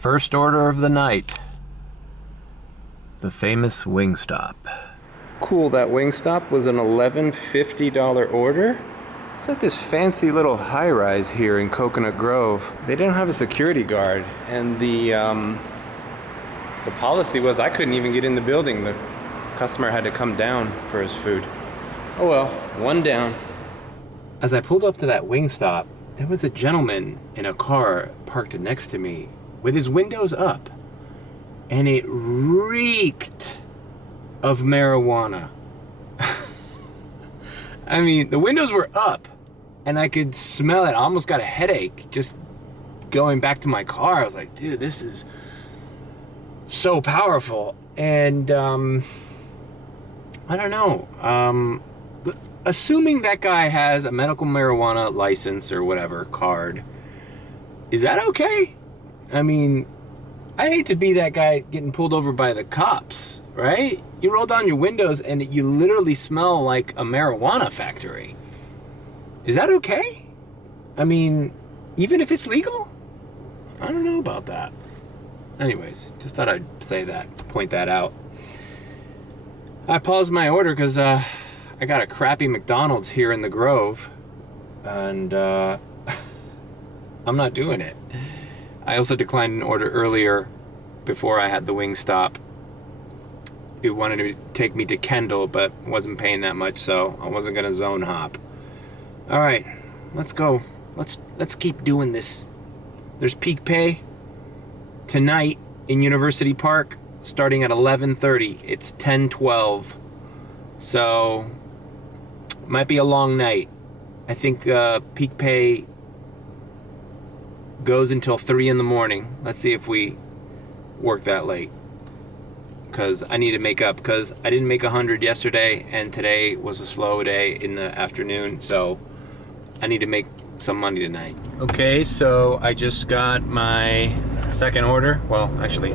First order of the night. The famous Wingstop. Cool, that Wingstop was an $11.50 order. It's at this fancy little high-rise here in Coconut Grove. They didn't have a security guard, and the policy was I couldn't even get in the building. The customer had to come down for his food. Oh well, one down. As I pulled up to that Wingstop, there was a gentleman in a car parked next to me with his windows up, and it reeked of marijuana. I mean, the windows were up, and I could smell it. I almost got a headache just going back to my car. I was like, dude, this is so powerful. And I don't know. Assuming that guy has a medical marijuana license or whatever card, is that okay? I mean, I hate to be that guy getting pulled over by the cops, right? You roll down your windows and you literally smell like a marijuana factory. Is that okay? I mean, even if it's legal? I don't know about that. Anyways, just thought I'd say that, point that out. I paused my order because I got a crappy McDonald's here in the Grove, and I'm not doing it. I also declined an order earlier before I had the Wingstop. It wanted to take me to Kendall, but wasn't paying that much, so I wasn't gonna zone hop. All right, let's go. Let's keep doing this. There's peak pay tonight in University Park, starting at 11:30. It's 10:12, so might be a long night. I think peak pay goes until 3 in the morning. Let's see if we work that late, because I need to make up, because I didn't make 100 yesterday and today was a slow day in the afternoon, so I need to make some money tonight. Okay, so I just got my second order. Well, actually,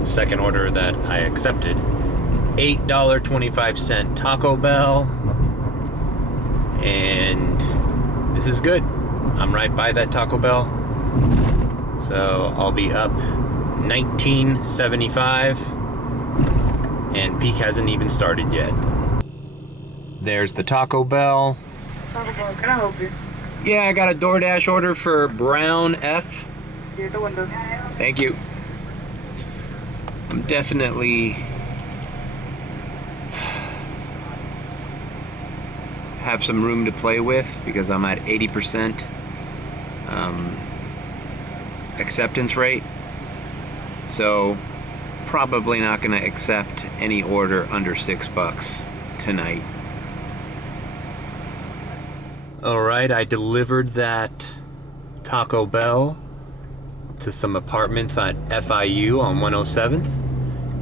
the second order that I accepted. $8.25 Taco Bell, and this is good. I'm right by that Taco Bell, so I'll be up $19.75, and peak hasn't even started yet. There's the Taco Bell. Taco Bell, can I help you? Yeah, I got a DoorDash order for Brown F. Yeah, the window. Thank you. I'm definitely have some room to play with because I'm at 80% acceptance rate. So probably not gonna accept any order under $6 tonight. All right, I delivered that Taco Bell to some apartments at FIU on 107th.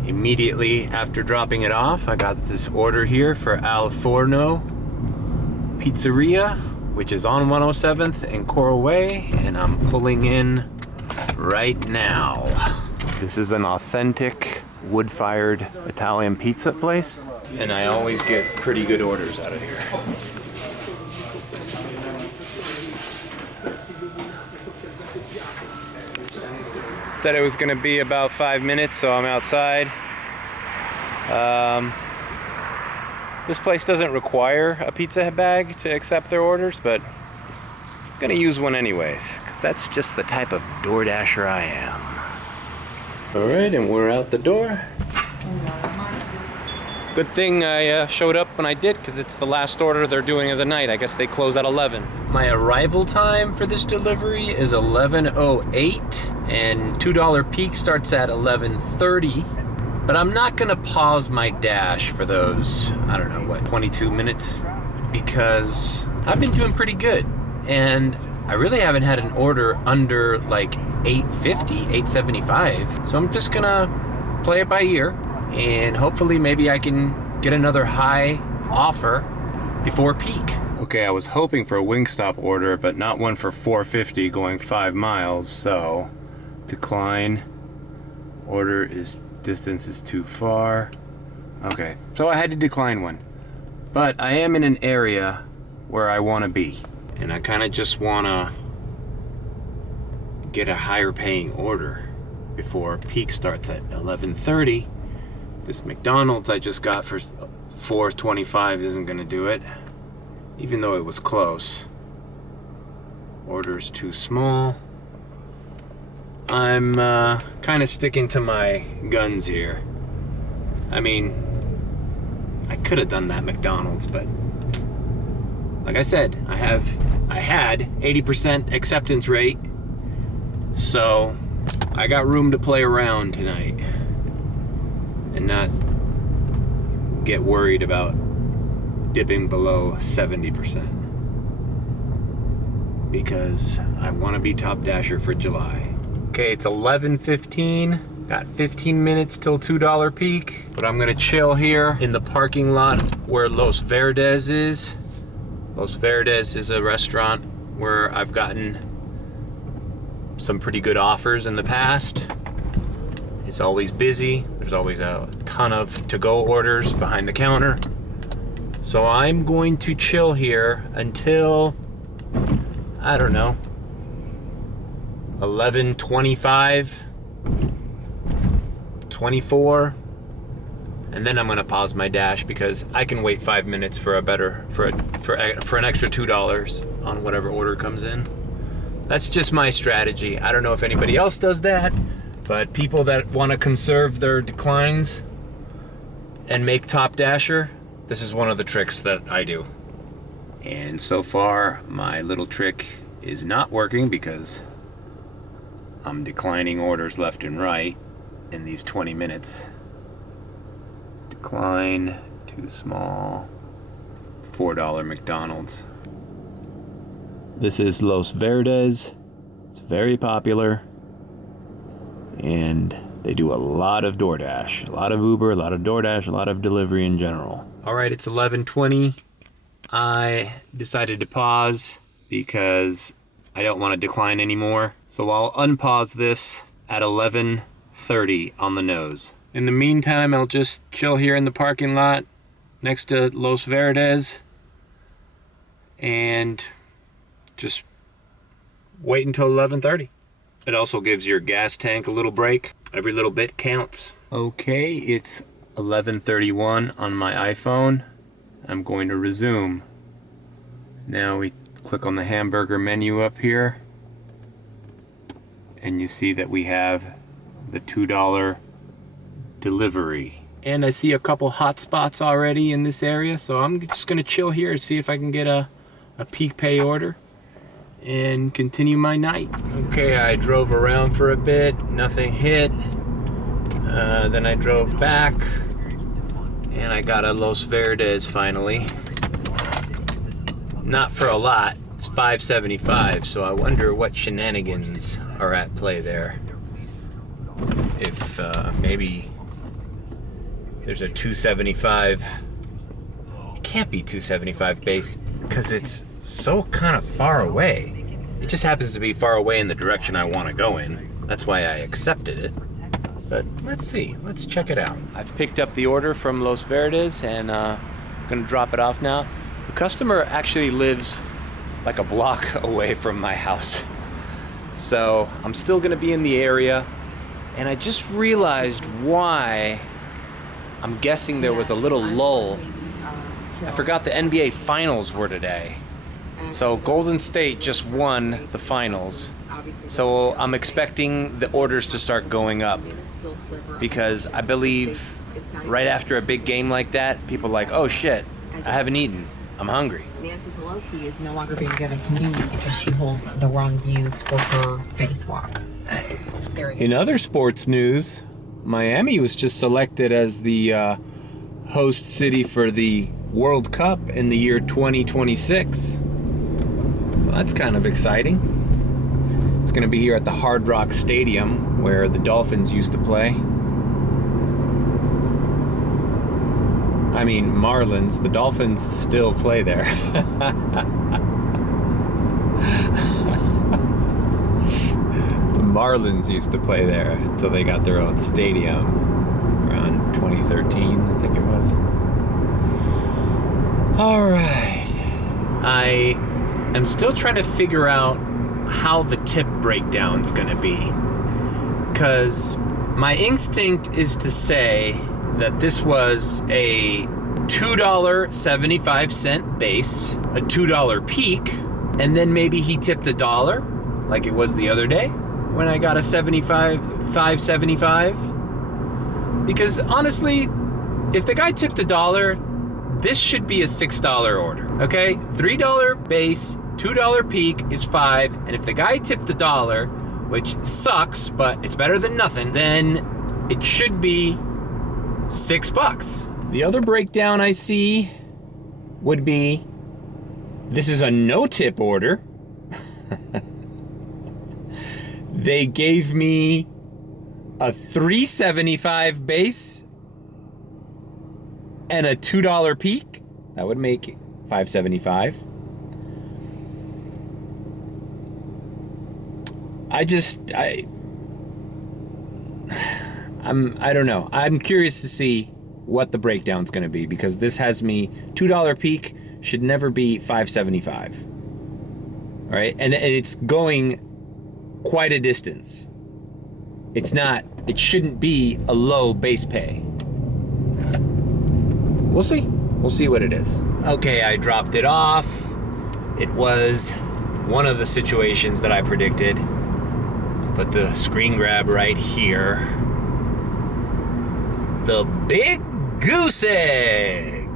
Immediately after dropping it off, I got this order here for Al Forno Pizzeria, which is on 107th in Coral Way, and I'm pulling in right now. This is an authentic wood-fired Italian pizza place, and I always get pretty good orders out of here. Said it was gonna be about 5 minutes, so I'm outside. This place doesn't require a pizza bag to accept their orders, but I'm gonna use one anyways, because that's just the type of DoorDasher I am. All right, and we're out the door. Good thing I showed up when I did, because it's the last order they're doing of the night. I guess they close at 11. My arrival time for this delivery is 11:08, and $2 peak starts at 11:30. But I'm not gonna pause my dash for those, I don't know, 22 minutes, because I've been doing pretty good. And I really haven't had an order under like $8.50, $8.75. So I'm just gonna play it by ear, and hopefully maybe I can get another high offer before peak. Okay, I was hoping for a Wingstop order, but not one for $4.50 going 5 miles, so decline. Order is, distance is too far. Okay, so I had to decline one. But I am in an area where I wanna be, and I kinda just wanna get a higher paying order before peak starts at 11:30. This McDonald's I just got for $4.25 isn't gonna do it, even though it was close. Order's too small. I'm kind of sticking to my guns here. I mean, I could have done that McDonald's, but like I said, I had 80% acceptance rate, so I got room to play around tonight and not get worried about dipping below 70% because I want to be top dasher for July. Okay, it's 11:15. Got 15 minutes till $2 peak, but I'm gonna chill here in the parking lot where Los Verdes is. Los Verdes is a restaurant where I've gotten some pretty good offers in the past. It's always busy. There's always a ton of to-go orders behind the counter. So I'm going to chill here until, I don't know, 11:25, 24, and then I'm gonna pause my dash because I can wait 5 minutes for an extra $2 on whatever order comes in. That's just my strategy. I don't know if anybody else does that, but people that want to conserve their declines and make top dasher, this is one of the tricks that I do. And so far, my little trick is not working because I'm declining orders left and right in these 20 minutes. Decline, too small, $4 McDonald's. This is Los Verdes. It's very popular. And they do a lot of DoorDash, a lot of Uber, a lot of DoorDash, a lot of delivery in general. All right, it's 11:20. I decided to pause because I don't want to decline anymore. So I'll unpause this at 11:30 on the nose. In the meantime, I'll just chill here in the parking lot next to Los Verdes and just wait until 11:30. It also gives your gas tank a little break. Every little bit counts. Okay, it's 11:31 on my iPhone. I'm going to resume. Now we click on the hamburger menu up here, and you see that we have the $2 delivery. And I see a couple hot spots already in this area, so I'm just gonna chill here and see if I can get a peak pay order and continue my night. Okay, I drove around for a bit, nothing hit. Then I drove back and I got a Los Verdes finally. Not for a lot, it's $5.75, so I wonder what shenanigans are at play there. If maybe there's a $2.75, it can't be $2.75 base because it's so kind of far away. It just happens to be far away in the direction I want to go in. That's why I accepted it. But let's see, let's check it out. I've picked up the order from Los Verdes and I'm gonna drop it off now. The customer actually lives like a block away from my house. So I'm still gonna be in the area, and I just realized why I'm guessing there was a little lull. I forgot the NBA finals were today. So Golden State just won the finals. So I'm expecting the orders to start going up because I believe right after a big game like that, people are like, oh shit, I haven't eaten, I'm hungry. Nancy Pelosi is no longer being given communion because she holds the wrong views for her faith walk. In other sports news, Miami was just selected as the host city for the World Cup in the year 2026. Well, that's kind of exciting. It's going to be here at the Hard Rock Stadium where the Dolphins used to play. I mean, Marlins. The Dolphins still play there. The Marlins used to play there until they got their own stadium around 2013, I think it was. All right. I am still trying to figure out how the tip breakdown's gonna be. Because my instinct is to say that this was a $2.75 base, a $2 peak, and then maybe he tipped $1, like it was the other day when I got a $5.75. Because honestly, if the guy tipped $1, this should be a $6 order, okay? $3 base, $2 peak is $5, and if the guy tipped $1, which sucks, but it's better than nothing, then it should be $6. The other breakdown I see would be, this is a no-tip order. They gave me a $3.75 base and a $2 peak. That would make $5.75. I don't know. I'm curious to see what the breakdown's gonna be, because this has me $2 peak should never be $5.75. All right, and it's going quite a distance. It shouldn't be a low base pay. We'll see what it is. Okay, I dropped it off. It was one of the situations that I predicted. Put the screen grab right here. The big goose egg.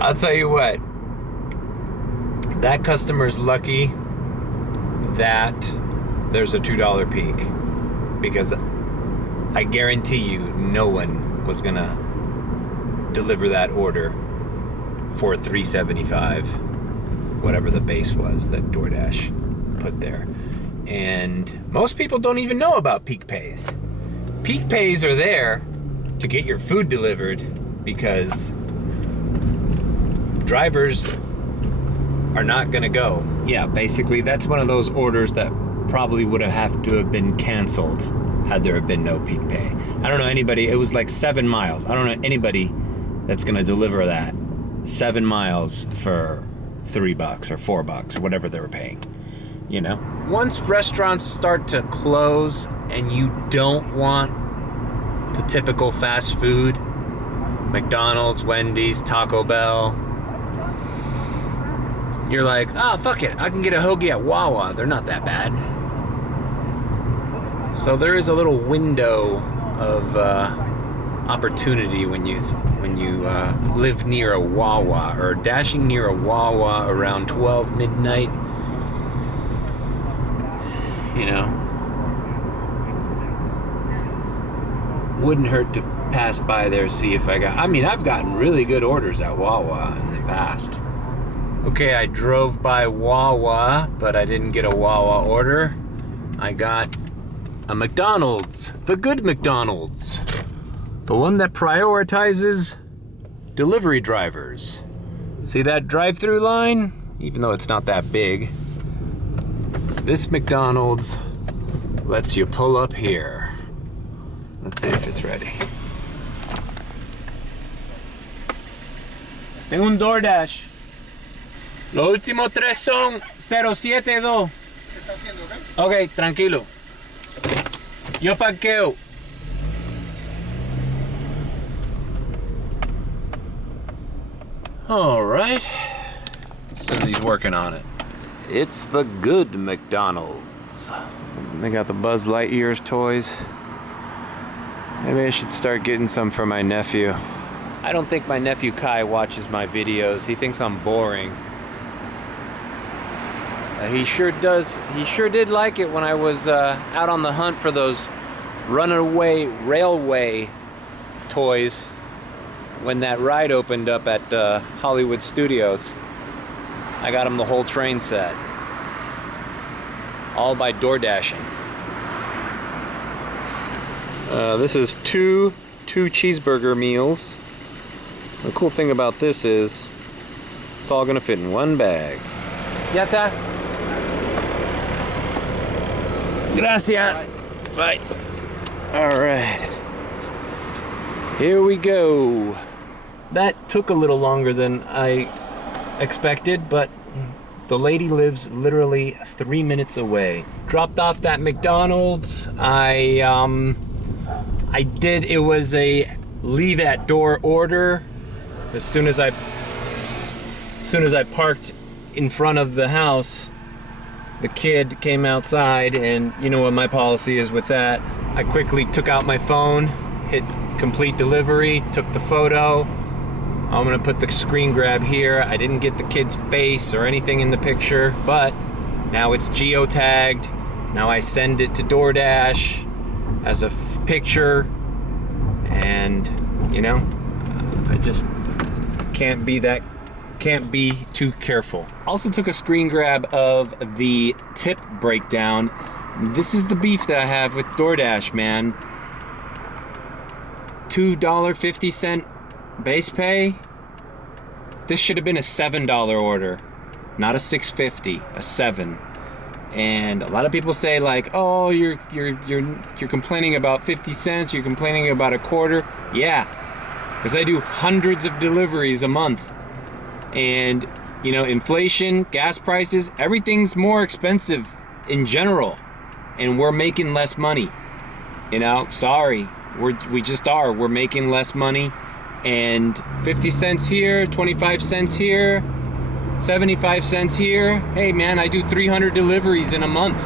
I'll tell you what, that customer's lucky that there's a $2 peak, because I guarantee you no one was gonna deliver that order for $3.75, whatever the base was that DoorDash put there. And most people don't even know about peak pays. Peak pays are there to get your food delivered, because drivers are not gonna go. Yeah, basically that's one of those orders that probably would have to have been canceled had there have been no peak pay. I don't know anybody, it was like 7 miles. I don't know anybody that's gonna deliver that 7 miles for $3 or $4 or whatever they were paying, you know? Once restaurants start to close and you don't want the typical fast food, McDonald's, Wendy's, Taco Bell, you're like, oh, fuck it, I can get a hoagie at Wawa. They're not that bad. So there is a little window of opportunity when you live near a Wawa, or dashing near a Wawa around 12 midnight. You know, wouldn't hurt to pass by there, see if I've gotten really good orders at Wawa in the past. Okay, I drove by Wawa, but I didn't get a Wawa order. I got a McDonald's, the good McDonald's. The one that prioritizes delivery drivers. See that drive-through line? Even though it's not that big. This McDonald's lets you pull up here. Let's see if it's ready. Tengo un DoorDash. Los últimos tres son 072. Se está haciendo, ¿ok? Ok, tranquilo. Yo parqueo. All right. Says he's working on it. It's the good McDonald's. They got the Buzz Lightyear toys. Maybe I should start getting some for my nephew. I don't think my nephew Kai watches my videos. He thinks I'm boring. He sure does. He sure did like it when I was out on the hunt for those runaway railway toys when that ride opened up at Hollywood Studios. I got him the whole train set. All by DoorDashing. This is two cheeseburger meals. The cool thing about this is it's all gonna fit in one bag. Ya está. Gracias. Bye. All right. Here we go. That took a little longer than I expected, but The lady lives literally 3 minutes away. Dropped off that McDonald's. It was a leave at door order. As soon as I parked in front of the house, the kid came outside, and you know what my policy is with that. I quickly took out my phone, hit complete delivery, took the photo. I'm gonna put the screen grab here. I didn't get the kid's face or anything in the picture, but now it's geotagged. Now I send it to DoorDash as a picture, and you know, I just can't be too careful. Also took a screen grab of the tip breakdown. This is the beef that I have with DoorDash, man. $2.50 base pay. This should have been a $7 order, not a $6.50, a $7. And a lot of people say like, oh, you're complaining about 50 cents, you're complaining about a quarter. Yeah, because I do hundreds of deliveries a month. And you know, inflation, gas prices, everything's more expensive in general, and we're making less money. You know, sorry, we just are. We're making less money, and 50 cents here, 25 cents here, 75 cents here. Hey man, I do 300 deliveries in a month.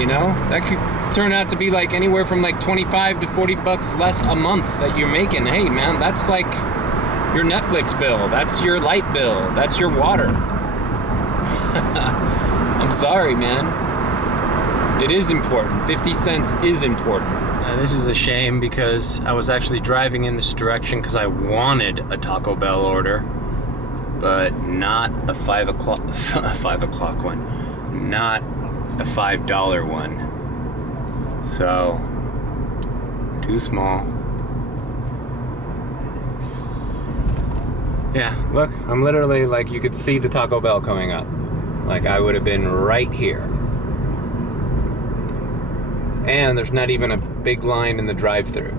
You know, that could turn out to be like anywhere from like 25 to 40 bucks less a month that you're making. Hey man, that's like your Netflix bill, that's your light bill, that's your water. I'm sorry, man. It is important. 50 cents is important. This is a shame because I was actually driving in this direction because I wanted a Taco Bell order, but not a 5 o'clock one, not a $5 one. So, too small. Yeah, look, I'm literally like, you could see the Taco Bell coming up. Like I would have been right here. And there's not even a big line in the drive-thru.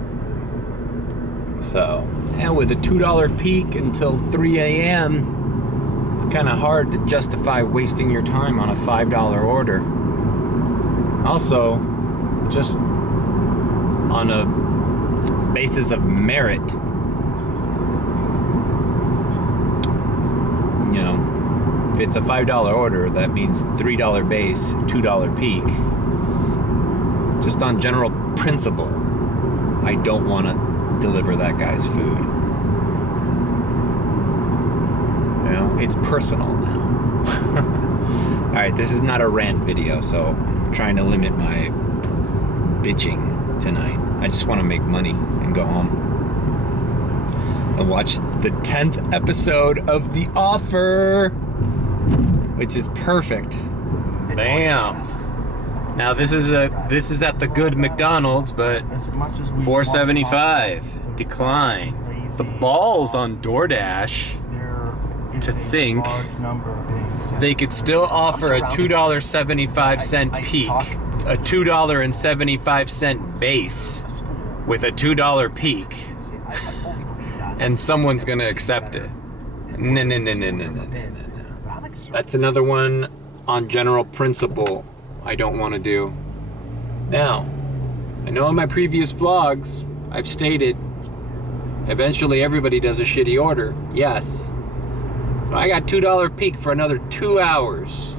So, and with a $2 peak until 3 a.m., it's kind of hard to justify wasting your time on a $5 order. Also, just on a basis of merit, you know, if it's a $5 order, that means $3 base, $2 peak. Just on general principle, I don't want to deliver that guy's food. You know, it's personal now. Alright, this is not a rant video, so I'm trying to limit my bitching tonight. I just want to make money and go home. And watch the 10th episode of The Offer, which is perfect. Bam! Now this is at the good McDonald's, but $4.75 decline. The balls on DoorDash to think they could still offer a $2.75 peak, a $2.75 base with a $2 peak, and someone's gonna accept it. No. That's another one on general principle I don't want to do. Now, I know in my previous vlogs, I've stated, eventually everybody does a shitty order. Yes. But I got $2 peak for another 2 hours.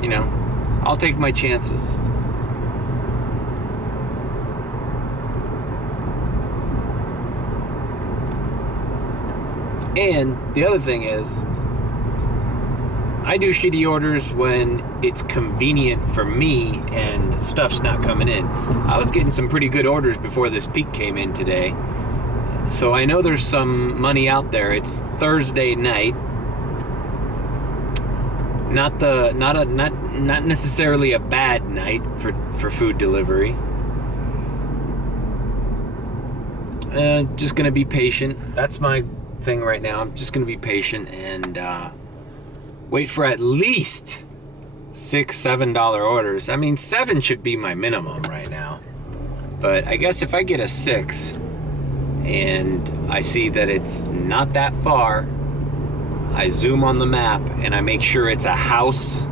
You know, I'll take my chances. And the other thing is, I do shitty orders when it's convenient for me and stuff's not coming in. I was getting some pretty good orders before this peak came in today. So I know there's some money out there. It's Thursday night. Not necessarily a bad night for food delivery. Just gonna be patient. That's my thing right now. I'm just gonna be patient and wait for at least $6-7 orders. I mean, 7 should be my minimum right now. But I guess if I get a 6 and I see that it's not that far, I zoom on the map and I make sure it's a house.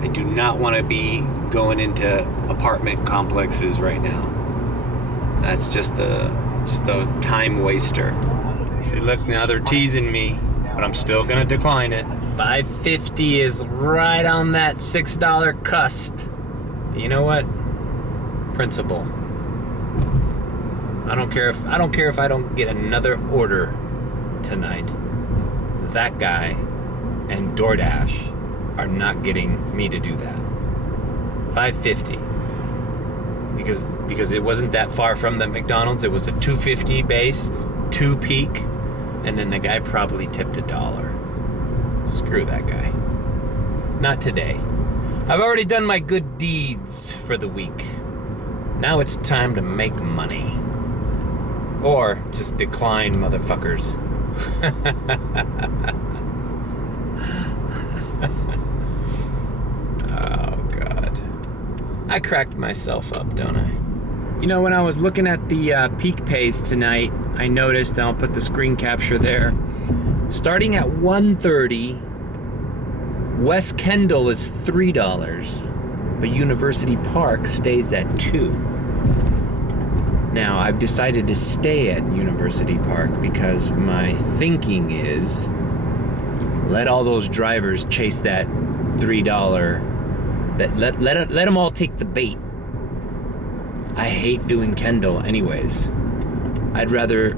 I do not want to be going into apartment complexes right now. That's just a time waster. See, look, now they're teasing me, but I'm still gonna decline it. $5.50 is right on that $6 cusp. You know what? Principle. I don't care if I don't get another order tonight. That guy and DoorDash are not getting me to do that. $5.50. Because it wasn't that far from the McDonald's. It was a $2.50 base, 2 peak, and then the guy probably tipped $1. Screw that guy. Not today. I've already done my good deeds for the week. Now it's time to make money. Or just decline, motherfuckers. Oh, God. I cracked myself up, don't I? You know, when I was looking at the peak pays tonight, I noticed, and I'll put the screen capture there, starting at $1.30, West Kendall is $3, but University Park stays at $2. Now, I've decided to stay at University Park because my thinking is let all those drivers chase that $3. Let them all take the bait. I hate doing Kendall anyways. I'd rather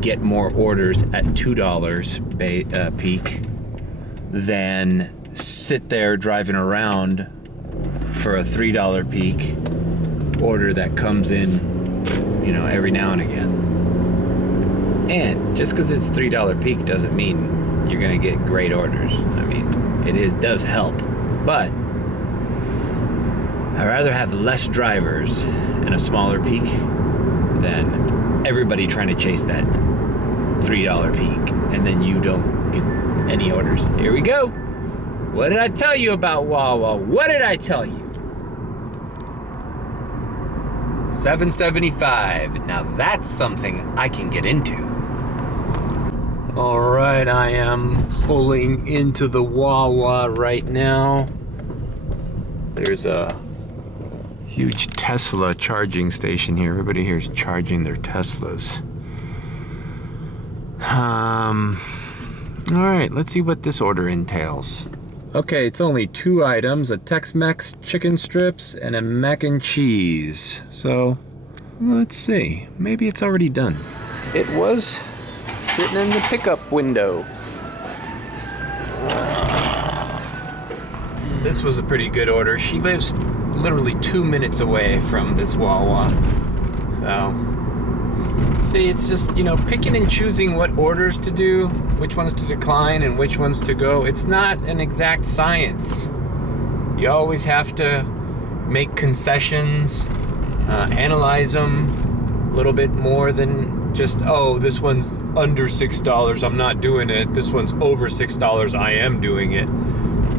get more orders at $2 peak than sit there driving around for a $3 peak order that comes in, you know, every now and again. And just because it's $3 peak doesn't mean you're gonna get great orders. I mean, it does help, but I'd rather have less drivers and a smaller peak than everybody trying to chase that $3 peak and then you don't get any orders. Here we go. What did I tell you about Wawa? What did I tell you? $7.75. Now that's something I can get into. All right, I am pulling into the Wawa right now. There's a huge Tesla charging station here. Everybody here is charging their Teslas. All right, let's see what this order entails. Okay, it's only 2 items, a Tex-Mex chicken strips and a mac and cheese. So, let's see. Maybe it's already done. It was sitting in the pickup window. This was a pretty good order. She lives literally 2 minutes away from this Wawa. So, see, it's just, you know, picking and choosing what orders to do, which ones to decline and which ones to go. It's not an exact science. You always have to make concessions, analyze them a little bit more than just, oh, this one's under $6, I'm not doing it. This one's over $6, I am doing it.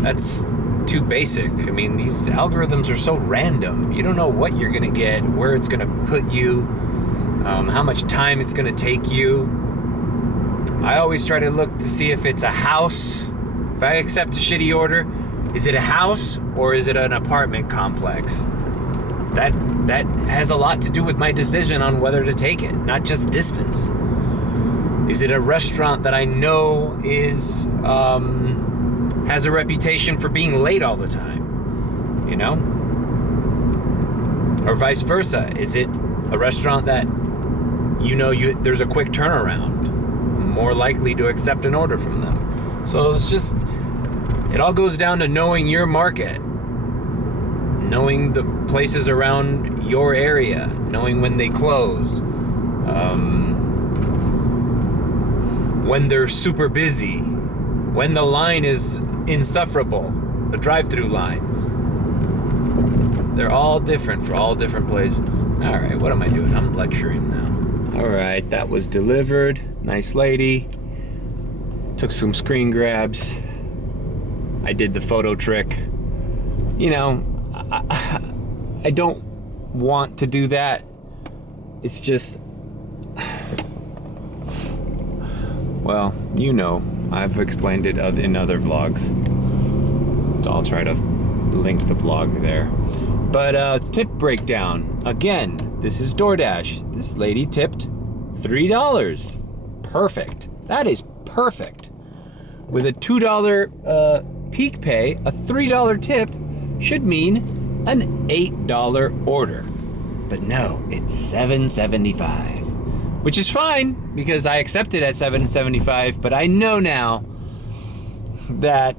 That's too basic. I mean, these algorithms are so random. You don't know what you're gonna get, where it's gonna put you, how much time it's gonna take you. I always try to look to see if it's a house. If I accept a shitty order, is it a house or is it an apartment complex? That has a lot to do with my decision on whether to take it, not just distance. Is it a restaurant that I know is has a reputation for being late all the time, you know? Or vice versa. Is it a restaurant that you know there's a quick turnaround, more likely to accept an order from them? So it's just, it all goes down to knowing your market, knowing the places around your area, knowing when they close, when they're super busy, when the line is insufferable, the drive-through lines. They're all different for all different places. All right, what am I doing? I'm lecturing now. All right, that was delivered. Nice lady. Took some screen grabs. I did the photo trick. You know, I don't want to do that. It's just, well, You know, I've explained it in other vlogs. So I'll try to link the vlog there. But tip breakdown. Again, this is DoorDash. This lady tipped $3. Perfect. That is perfect. With a $2 peak pay, a $3 tip should mean an $8 order. But no, it's $7.75, which is fine because I accept it at $7.75, but I know now that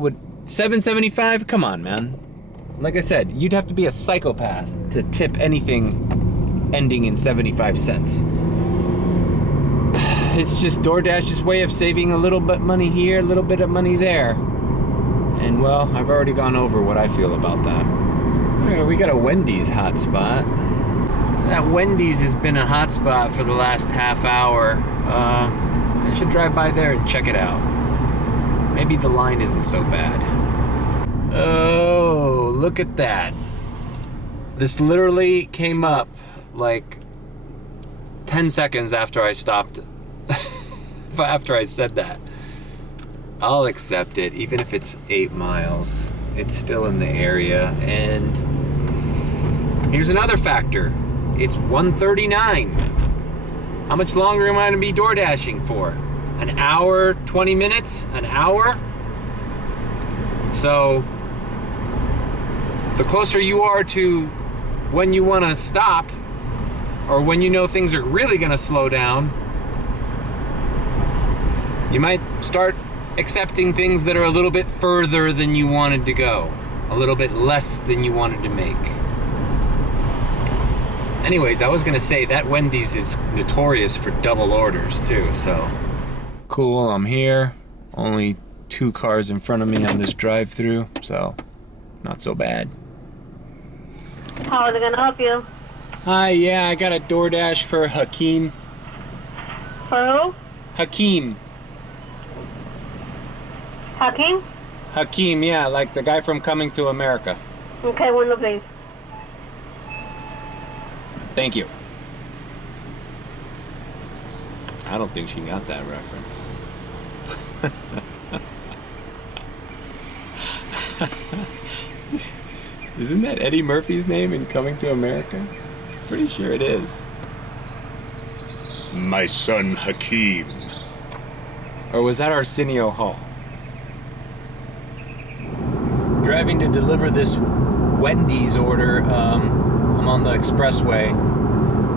would $7.75, come on, man. Like I said, you'd have to be a psychopath to tip anything ending in 75 cents. It's just DoorDash's way of saving a little bit money here, a little bit of money there. And well, I've already gone over what I feel about that. Yeah, we got a Wendy's hotspot. That Wendy's has been a hotspot for the last half hour. I should drive by there and check it out. Maybe the line isn't so bad. Oh, look at that. This literally came up like 10 seconds after I stopped. After I said that. I'll accept it, even if it's 8 miles. It's still in the area. And here's another factor. It's 1:39. How much longer am I gonna be door dashing for? An hour, 20 minutes, an hour? So the closer you are to when you wanna stop, or when you know things are really gonna slow down, you might start accepting things that are a little bit further than you wanted to go, a little bit less than you wanted to make. Anyways, I was gonna say that Wendy's is notorious for double orders too, so. Cool, I'm here. Only 2 cars in front of me on this drive-through, so not so bad. How are they gonna help you? Hi, yeah, I got a DoorDash for Hakeem. For who? Hakeem. Hakeem? Hakeem, yeah, like the guy from Coming to America. Okay, window please. Thank you. I don't think she got that reference. Isn't that Eddie Murphy's name in Coming to America? Pretty sure it is. My son Hakeem. Or was that Arsenio Hall? Driving to deliver this Wendy's order. I'm on the expressway.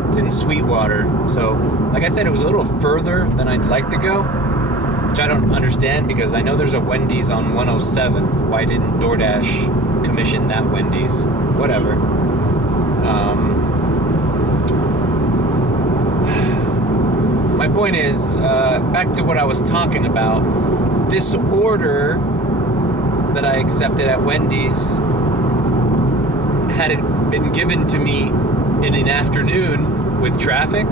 It's in Sweetwater. So, like I said, it was a little further than I'd like to go, which I don't understand because I know there's a Wendy's on 107th. Why didn't DoorDash commission that Wendy's? Whatever. My point is, back to what I was talking about. This order that I accepted at Wendy's, had it been given to me in an afternoon with traffic,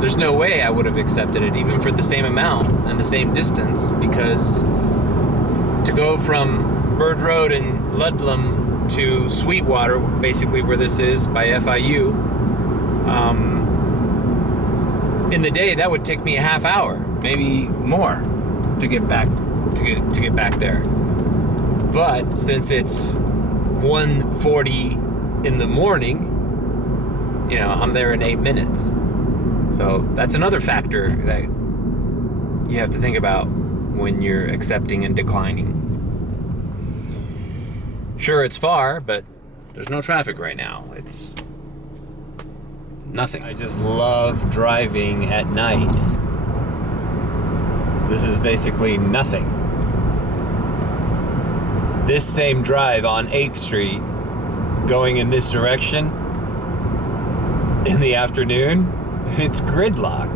there's no way I would have accepted it, even for the same amount and the same distance, because to go from Bird Road in Ludlam to Sweetwater, basically where this is by FIU, in the day that would take me a half hour, maybe more, to get back there. But since it's 1:40 in the morning, you know, I'm there in 8 minutes. So that's another factor that you have to think about when you're accepting and declining. Sure, it's far, but there's no traffic right now. It's nothing. I just love driving at night. This is basically nothing. This same drive on 8th Street going in this direction in the afternoon, it's gridlock.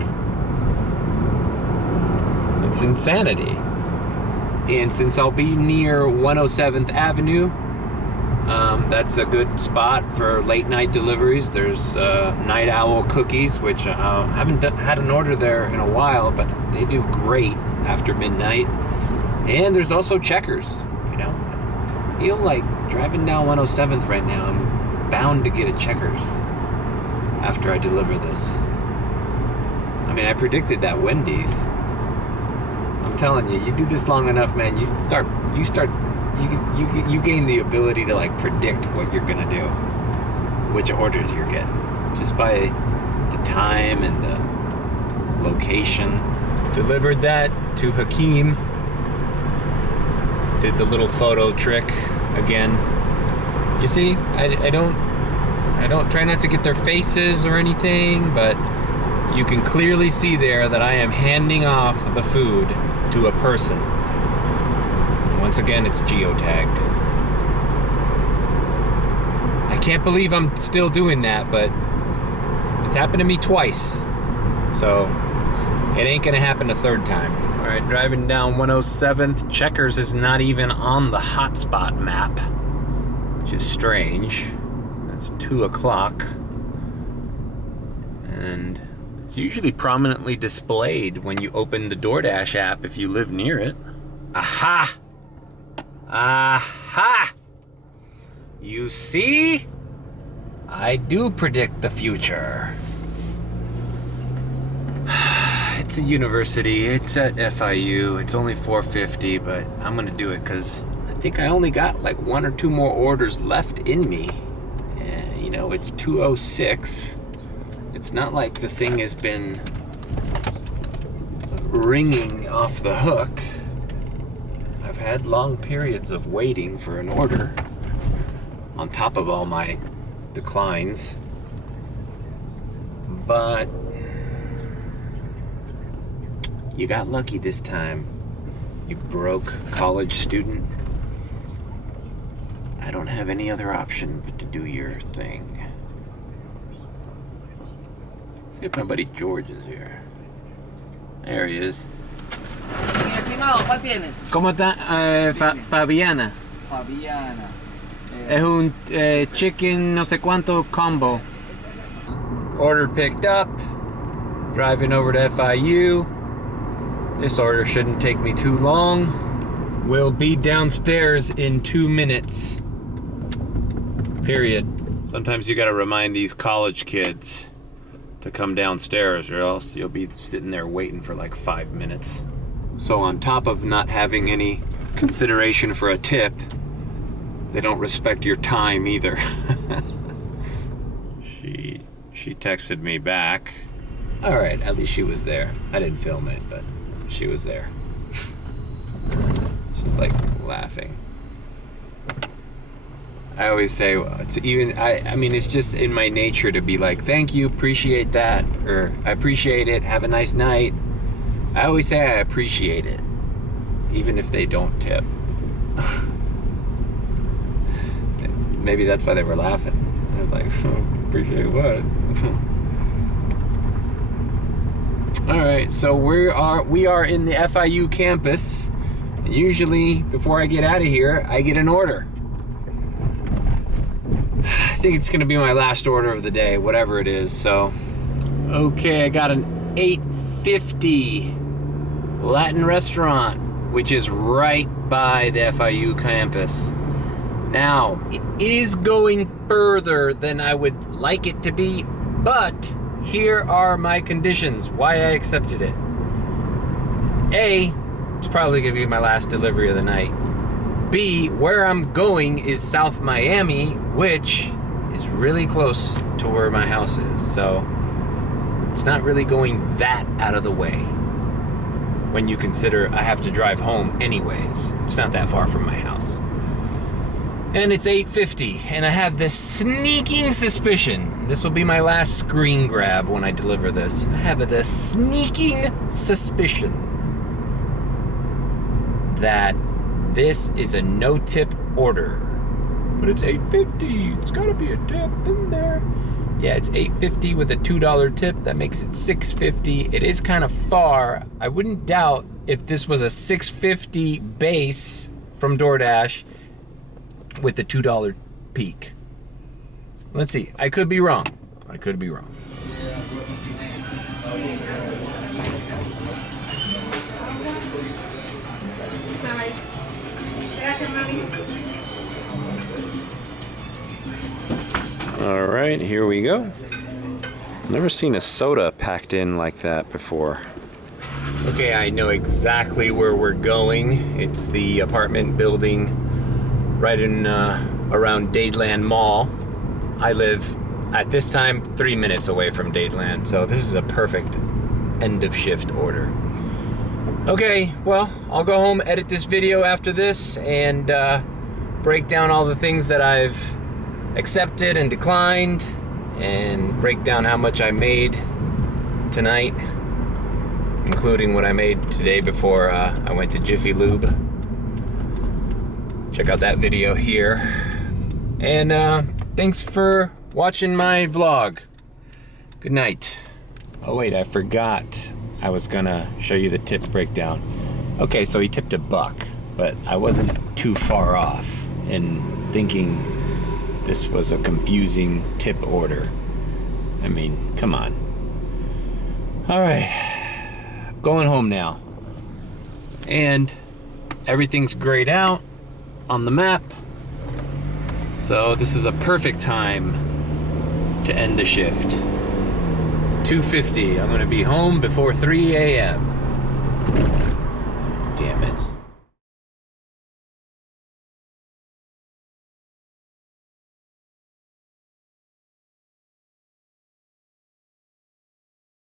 It's insanity. And since I'll be near 107th Avenue, that's a good spot for late night deliveries. There's Night Owl Cookies, which I haven't had an order there in a while, but they do great after midnight. And there's also Checkers. You know, I feel like driving down 107th right now, I'm bound to get a Checkers after I deliver this. I mean, I predicted that Wendy's. I'm telling you, you do this long enough, man, you gain the ability to like predict what you're gonna do, which orders you're getting, just by the time and the location. Delivered that to Hakeem. Did the little photo trick again. You see, I don't try not to get their faces or anything, but you can clearly see there that I am handing off the food to a person. Once again, it's geotagged. I can't believe I'm still doing that, but it's happened to me twice. So it ain't gonna happen a third time. All right, driving down 107th. Checkers is not even on the hotspot map, which is strange. It's 2 o'clock. And it's usually prominently displayed when you open the DoorDash app if you live near it. Aha! Aha! You see? I do predict the future. It's a university, it's at FIU, it's only 4:50, but I'm gonna do it because I think I only got like 1 or 2 more orders left in me. And you know, it's 2:06. It's not like the thing has been ringing off the hook. I've had long periods of waiting for an order on top of all my declines. But you got lucky this time, you broke college student. I don't have any other option but to do your thing. See if my buddy George is here. There he is. Mi estimado, ¿cuál tienes? ¿Cómo está, Fabiana? Fabiana. Es un chicken no sé cuánto combo. Order picked up. Driving over to FIU. This order shouldn't take me too long. We'll be downstairs in 2 minutes. Period. Sometimes you gotta remind these college kids to come downstairs, or else you'll be sitting there waiting for like 5 minutes. So on top of not having any consideration for a tip, they don't respect your time either. She texted me back. All right, at least she was there. I didn't film it, but she was there. She's like laughing. I always say, it's even, I mean, it's just in my nature to be like, thank you, appreciate that, or I appreciate it, have a nice night. I always say I appreciate it, even if they don't tip. Maybe that's why they were laughing. I was like, appreciate what? All right, so we are in the FIU campus, and usually before I get out of here, I get an order. I think it's gonna be my last order of the day, whatever it is. So, okay, I got an 850 Latin restaurant, which is right by the FIU campus. Now, it is going further than I would like it to be, but here are my conditions why I accepted it. A, it's probably gonna be my last delivery of the night. B, where I'm going is South Miami, which is really close to where my house is, so it's not really going that out of the way when you consider I have to drive home anyways. It's not that far from my house. And it's 8:50, and I have this sneaking suspicion, this will be my last screen grab when I deliver this, I have this sneaking suspicion that this is a no-tip order. But it's $8.50. It's gotta be a tip in there. Yeah, it's $8.50 with a $2 tip. That makes it $6.50. It is kind of far. I wouldn't doubt if this was a $6.50 base from DoorDash with the $2 peak. Let's see. I could be wrong. I could be wrong. All right, here we go. Never seen a soda packed in like that before. Okay, I know exactly where we're going. It's the apartment building right in around Dadeland Mall. I live at this time 3 minutes away from Dadeland, so this is a perfect end of shift order. Okay, well, I'll go home, edit this video after this, and break down all the things that I've accepted and declined, and break down how much I made tonight, including what I made today before I went to Jiffy Lube. Check out that video here. And thanks for watching my vlog. Good night. Oh wait, I forgot. I was gonna show you the tip breakdown. Okay, so he tipped $1, but I wasn't too far off in thinking this was a confusing tip order. I mean, come on. All right, going home now. And everything's grayed out on the map. So this is a perfect time to end the shift. 2:50, I'm gonna be home before 3 a.m. Damn it.